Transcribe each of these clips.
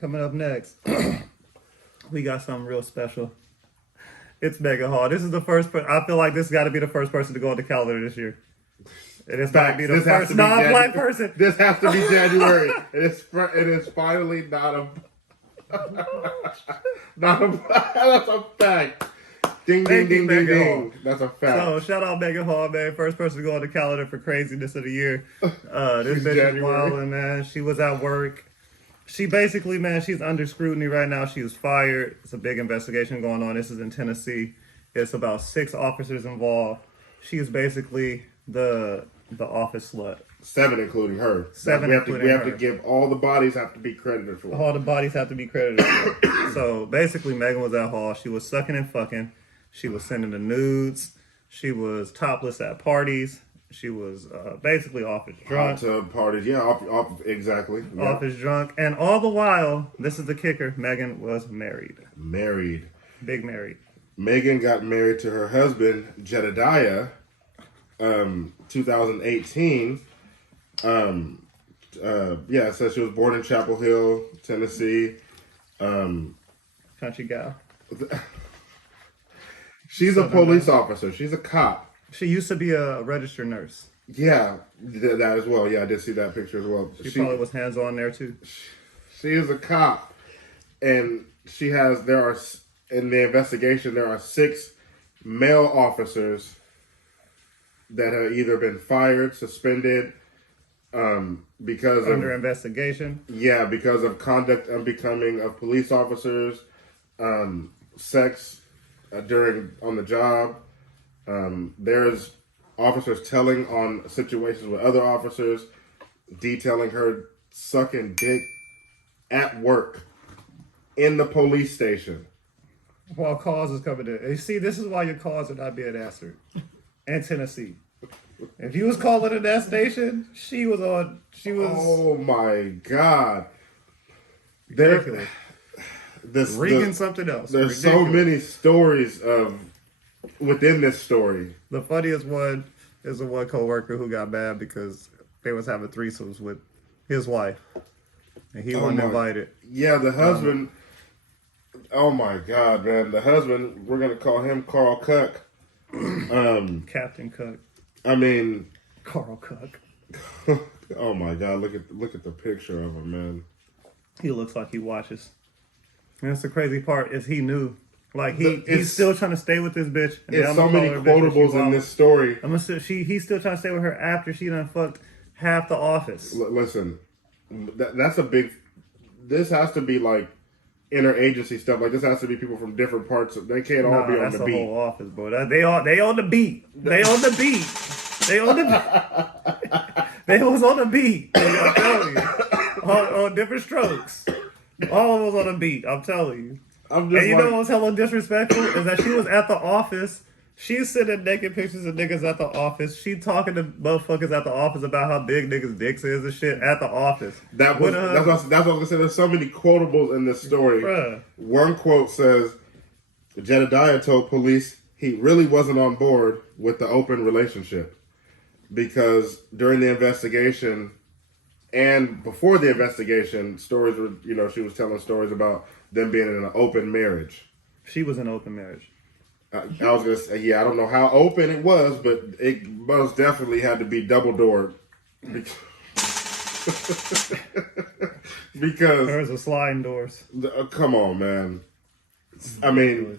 coming up next, we got something real special. It's Maegan Hall. This is the first. I feel like this got to be the first person to go on the calendar this year. And it's got to be the first non-black person. This has to be January. It is finally not a. Not a. That's a fact. Ding, ding, ding, ding, ding. That's a fact. So, shout out Maegan Hall, man. First person to go on the calendar for craziness of the year. This bitch is wildin', man. She was at work. She basically, man, she's under scrutiny right now. She was fired. It's a big investigation going on. This is in Tennessee. It's about 6 officers involved. She is basically the office slut. 7 including her. 7 we have to give all the bodies have to be credited for. All the bodies have to be credited for. So basically Maegan was at Hall. She was sucking and fucking. She was sending the nudes. She was topless at parties. She was basically office drunk. To parties, yeah, exactly. Yeah. Office drunk. And all the while, this is the kicker, Maegan was married. Married. Big married. Maegan got married to her husband, Jedediah, 2018. It says she was born in Chapel Hill, Tennessee. Country gal. She's a police officer. She's a cop. She used to be a registered nurse. Yeah, that as well. Yeah, I did see that picture as well. She probably was hands-on there too. She is a cop. And in the investigation, there are 6 male officers that have either been fired, suspended, because under investigation. Yeah, because of conduct unbecoming of police officers, sex on the job. There's officers telling on situations with other officers, detailing her sucking dick at work in the police station. While calls is coming in. You see, this is why your calls are not being answered in Tennessee. If you was calling in that station, she was. Oh my God. Ridiculous. Reading something else. There's so many stories within this story. The funniest one is the one coworker who got mad because they was having threesomes with his wife, and he wasn't invited. Yeah, the husband. Oh my God, man! The husband. We're gonna call him Carl Cook. Captain Cook. I mean, Carl Cook. Oh my God! Look at the picture of him, man. He looks like he watches. And that's the crazy part is he knew. Like he's still trying to stay with this bitch. And there's so many quotables in this story. He's still trying to stay with her after she done fucked half the office. Listen, that's a big. This has to be like interagency stuff. Like this has to be people from different parts. They can't all be on the beat. That's the whole office, bro. They on the beat. They on the beat. They on the. They was on the beat. I'm telling you, on different strokes. All of us on the beat. I'm telling you. And you know what's hella disrespectful is that she was at the office. She's sending naked pictures of niggas at the office. She talking to motherfuckers at the office about how big niggas' dicks is and shit at the office. That's what I was gonna say. There's so many quotables in this story. Bruh. One quote says, Jedediah told police he really wasn't on board with the open relationship because during the investigation and before the investigation, stories were, she was telling stories about them being in an open marriage. She was in an open marriage. I was going to say, I don't know how open it was, but it most definitely had to be double doored. Because there's a sliding doors. Come on, man. I mean,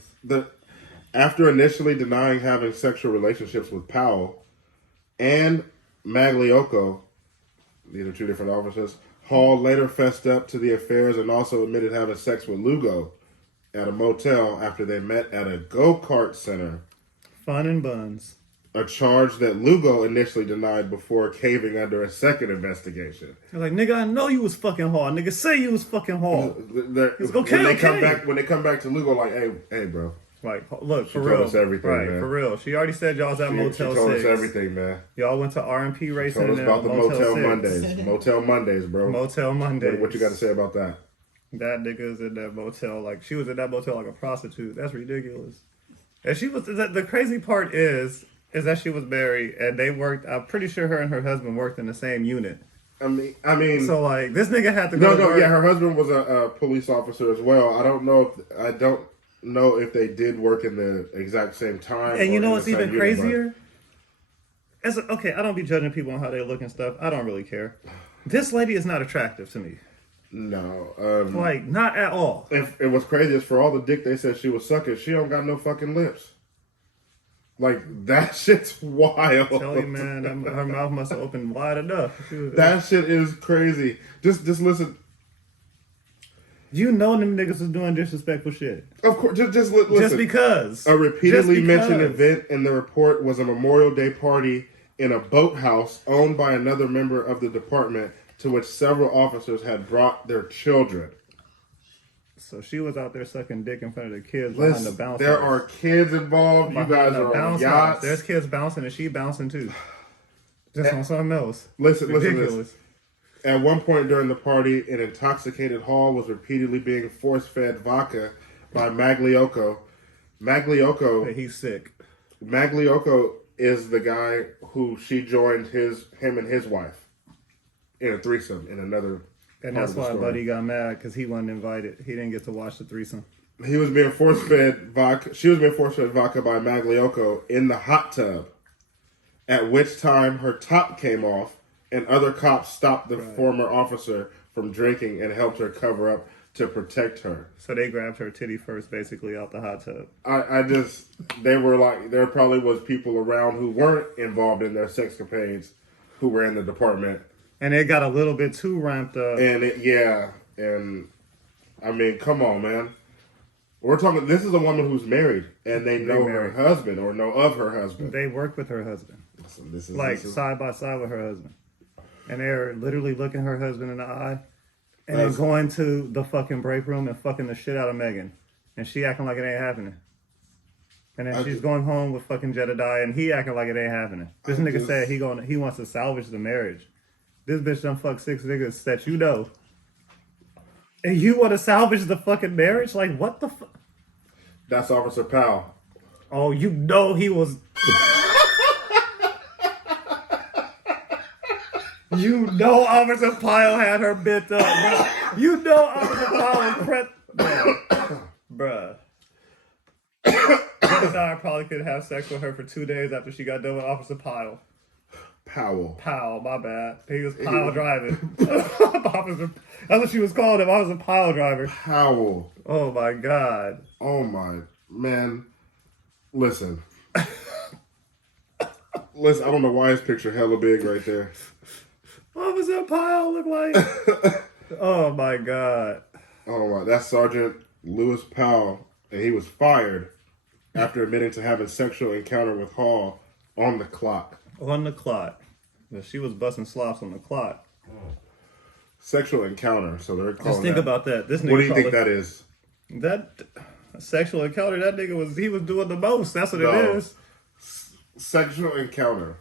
after initially denying having sexual relationships with Powell and Magliocco, these are 2 different officers, Hall later fessed up to the affairs and also admitted having sex with Lugo at a motel after they met at a go-kart center. Fun and buns. A charge that Lugo initially denied before caving under a second investigation. They're like, nigga, I know you was fucking Hall. Nigga, say you was fucking Hall. When they come back to Lugo, like, hey, bro. Like, look, for real. She told us everything, right, man. For real. She already said y'all was at Motel 6. She told us everything, man. Y'all went to R&P racing. Told us about the Motel Mondays. Motel Mondays, bro. Motel Mondays. What you got to say about that? That nigga's in that motel. Like, she was in that motel like a prostitute. That's ridiculous. And she was, the crazy part is that she was married and they worked, I'm pretty sure her and her husband worked in the same unit. I mean. So like, this nigga had to go. No, yeah, her husband was a police officer as well. I don't know if they did work in the exact same time. And you know in what's the same even unit, crazier? Okay, I don't be judging people on how they look and stuff. I don't really care. This lady is not attractive to me. No, Like, not at all. If it was crazy is for all the dick they said she was sucking, she don't got no fucking lips. Like, that shit's wild. Tell you, man, her mouth must have opened wide enough. That shit is crazy. Just listen. You know them niggas is doing disrespectful shit. Of course, just listen. Just because. A repeatedly mentioned event in the report was a Memorial Day party in a boathouse owned by another member of the department, to which several officers had brought their children. So she was out there sucking dick in front of the kids behind the bounce. There are kids involved. You guys are on yachts. There's kids bouncing and she bouncing too. Just on something else. Listen. At one point during the party, an intoxicated Hall was repeatedly being force-fed vodka by Magliocco. He's sick. Magliocco is the guy who she joined him and his wife in a threesome in another. And that's why Buddy got mad, because he wasn't invited. He didn't get to watch the threesome. He was being force-fed vodka. She was being force-fed vodka by Magliocco in the hot tub, at which time her top came off, and other cops stopped the former officer from drinking and helped her cover up to protect her. So they grabbed her titty first, basically, out the hot tub. There probably was people around who weren't involved in their sexcapades who were in the department. And it got a little bit too ramped up. And I mean, come on, man. We're talking, this is a woman who's married, and they know her husband, or know of her husband. They work with her husband. So side by side with her husband. And they're literally looking her husband in the eye, and then going to the fucking break room and fucking the shit out of Megan. And she acting like it ain't happening. And then she's going home with fucking Jedediah, and he acting like it ain't happening. This nigga said he wants to salvage the marriage. This bitch done fucked 6 niggas that you know. And you want to salvage the fucking marriage? Like, what the fuck? That's Officer Powell. Oh, you know he was... You know Officer Powell had her bent up, bro. You know Officer Powell was Bruh. Jedediah probably could have sex with her for 2 days after she got done with Officer Powell. Powell, my bad. He was pile driving. Officer, that's what she was called him. I was a pile driver. Powell. Oh my God. Oh my man. Listen. I don't know why his picture hella big right there. What was that pile look like? Oh my God. Oh my, that's Sergeant Lewis Powell, and he was fired after admitting to having sexual encounter with Hall on the clock. On the clock. She was busting slops on the clock. Sexual encounter, so they're calling. Just think about that. This nigga, what do you think that is? That sexual encounter. That nigga was doing the most. That's what it is. Sexual encounter.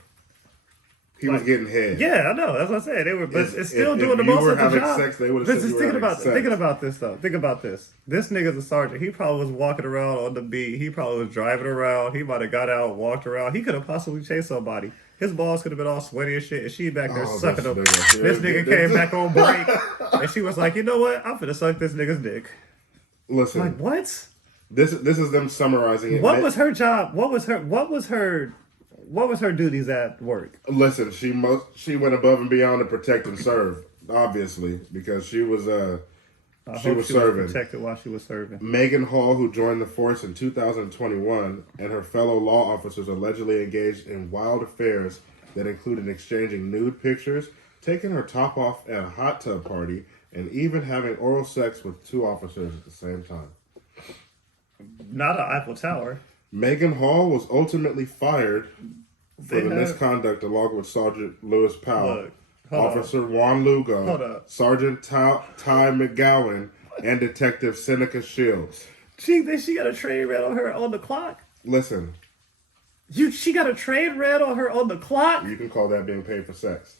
He was getting head. Yeah, I know. That's what I said. They were, but it's still doing the most of the job. Sex, they would have said you were having sex. Thinking about this though. Think about this. This nigga's a sergeant. He probably was walking around on the beat. He probably was driving around. He might have got out, walked around. He could have possibly chased somebody. His balls could have been all sweaty and shit, and she back there sucking them. This nigga came back on break, and she was like, "You know what? I'm finna suck this nigga's dick." Listen, like what? This is them summarizing it. What was her job? What was her duties at work? Listen, she went above and beyond to protect and serve, obviously, because she was serving. Was protected while she was serving. Maegan Hall, who joined the force in 2021, and her fellow law officers allegedly engaged in wild affairs that included exchanging nude pictures, taking her top off at a hot tub party, and even having oral sex with 2 officers at the same time. Not an Eiffel Tower. Maegan Hall was ultimately fired for the misconduct along with Sergeant Lewis Powell, Officer Juan Lugo, Sergeant Ty McGowan, and Detective Seneca Shields. She got a train ran on her on the clock? Listen. She got a train ran on her on the clock? You can call that being paid for sex.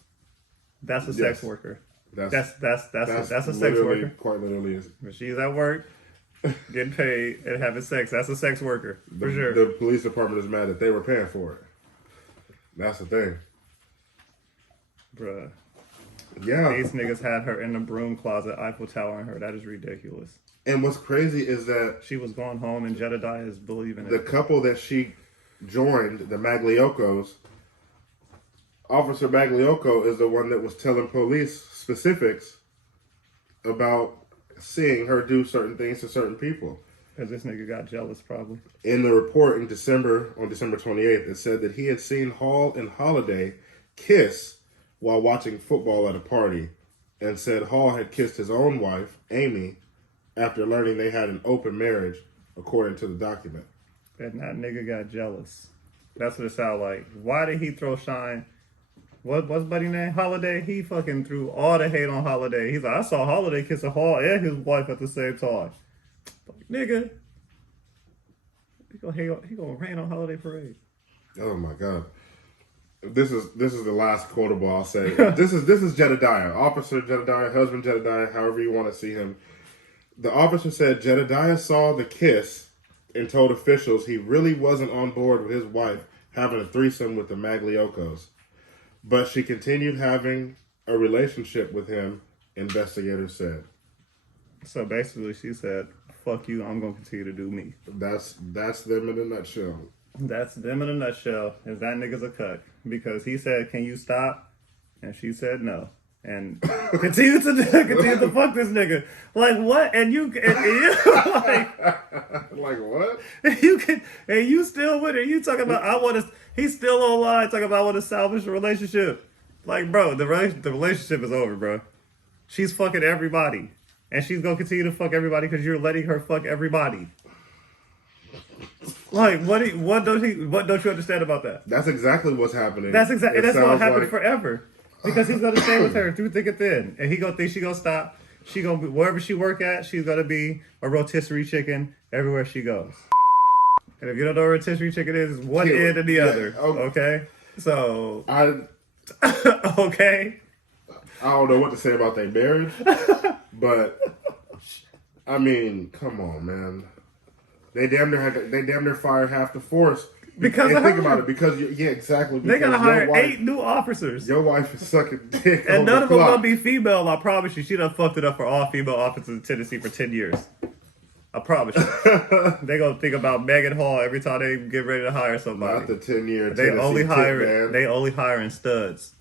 That's a sex worker. That's a sex worker. Quite literally is. When she's at work, getting paid and having sex, that's a sex worker. For sure. The police department is mad that they were paying for it. That's the thing. Bruh. Yeah. These niggas had her in the broom closet, Eiffel Tower in her. That is ridiculous. And what's crazy is that She was going home and Jedediah is believing the it. couple that she joined, the Magliocos, Officer Magliocco is the one that was telling police specifics about seeing her do certain things to certain people. Because this nigga got jealous, probably. In the report on December 28th, it said that he had seen Hall and Holiday kiss while watching football at a party, and said Hall had kissed his own wife, Amy, after learning they had an open marriage, according to the document. And that nigga got jealous. That's what it sounded like. Why did he throw shine? What's buddy name? Holiday? He fucking threw all the hate on Holiday. He's like, I saw Holiday kiss a Hall and his wife at the same time. Like, nigga, he gonna rain on Holiday Parade. Oh my god. This is the last quotable I'll say. This is Jedediah. Officer Jedediah, husband Jedediah, however you want to see him. The officer said Jedediah saw the kiss and told officials he really wasn't on board with his wife having a threesome with the Magliocos. But she continued having a relationship with him, investigators said. So basically she said, fuck you, I'm gonna continue to do me. That's them in a nutshell. That's them in a nutshell. Is that nigga's a cuck. Because he said, can you stop? And she said no. And continue to fuck this nigga. Like what? And you like like what? And you still with it. You talking about he's still online talking about I want to salvage the relationship. Like, bro, the relationship is over, bro. She's fucking everybody. And she's gonna continue to fuck everybody because you're letting her fuck everybody. Like, what don't you understand about that? That's exactly what's happening. That's gonna happen like forever. Because he's gonna stay with her through thick and thin. And he gonna think she gonna stop. She gonna be wherever she work at, she's gonna be a rotisserie chicken everywhere she goes. And if you don't know what rotisserie chicken is, it's one end and the other. Okay? So okay. I don't know what to say about their marriage, but I mean, come on, man. They damn near fired half the force. Because and think about it, because exactly. They gotta hire 8 new officers. Your wife is sucking dick, and none of them gonna be female. I promise you, she done fucked it up for all female officers in Tennessee for 10 years. I promise you. They gonna think about Maegan Hall every time they get ready to hire somebody. Not the 10-year. They only hiring studs.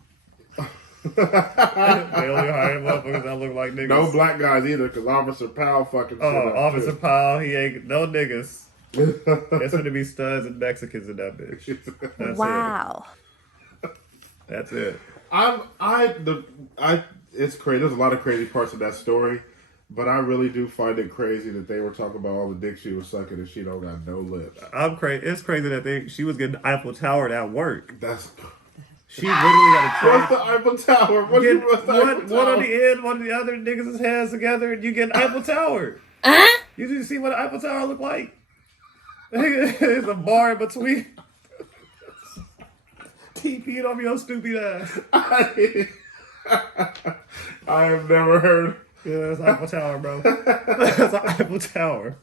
They only hiring motherfuckers that look like niggas. No black guys either, because Officer Powell fucking. Officer Powell, he ain't no niggas. It's gonna be studs and Mexicans in that bitch. That's wow. That's it. It's crazy. There's a lot of crazy parts of that story, but I really do find it crazy that they were talking about all the dick she was sucking and she don't got no lips. It's crazy that she was getting Eiffel Towered at work. She literally got a What's the Eiffel Tower? One on the end, one of the other niggas' hands together, and you get Eiffel Tower. You didn't see what an Eiffel Tower look like? There's a bar in between. TP'd on your stupid ass. I have never heard. Yeah, that's Eiffel Tower, bro. That's an Eiffel Tower.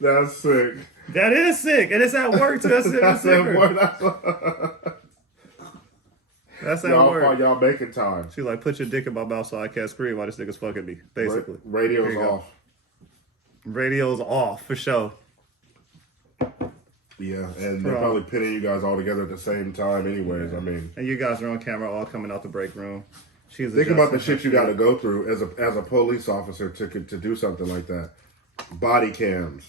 That's sick. That is sick, and it's at work too. That's at work. That's at work. Y'all making time. She like, put your dick in my mouth so I can't scream while this nigga's fucking me. Basically, radio's off. Radio's off for sure. Yeah, and they're probably pinning you guys all together at the same time anyways, I mean. And you guys are on camera all coming out the break room. Think about the shit you got to go through as a police officer to do something like that. Body cams.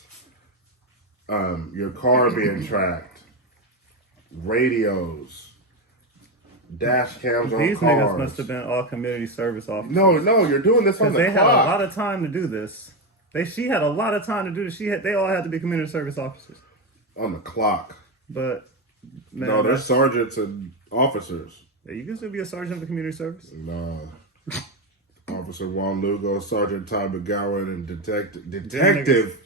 Your car being tracked. Radios. Dash cams on cars. These niggas must have been all community service officers. No, you're doing this on the clock. They had a lot of time to do this. She had a lot of time to do this. They all had to be community service officers. On the clock. But man, no, they're sergeants and officers. Yeah, you can still be a sergeant of the community service. No. Officer Juan Lugo, Sergeant Ty McGowan, and Detective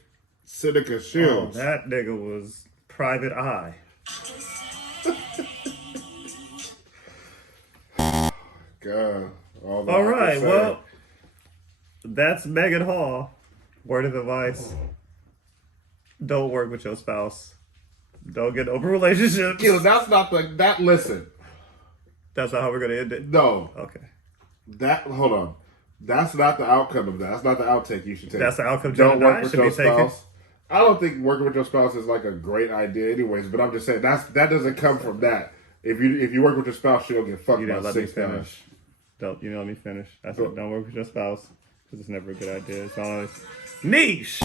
Seneca Shields. Oh, that nigga was Private Eye. God. All right, well, that's Maegan Hall. Word of advice. Don't work with your spouse. Don't get over relationships. That's not listen. That's not how we're going to end it? No. Okay. Hold on. That's not the outcome of that. That's not the outtake you should take. That's the outcome Don't work Jedediah with should your be taking. spouse. I don't think working with your spouse is like a great idea, anyways. But I'm just saying that doesn't come from that. If you work with your spouse, she'll get fucked You by don't let me 6 guys. finish. You know, let me finish. I said, don't work with your spouse because it's never a good idea. It's always niche.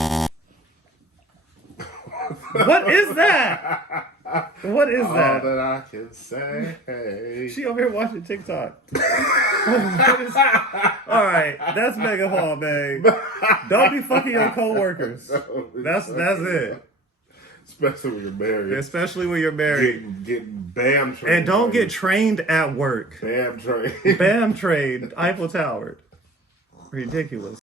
What is that? What is that? All that I can say. She over here watching TikTok. All right, that's Maegan Hall, man. Don't be fucking your coworkers. That's it. Especially when you're married. Especially when you're married. Getting bam trained. And don't get trained at work. Bam trained. Bam trained. Eiffel Tower. Ridiculous.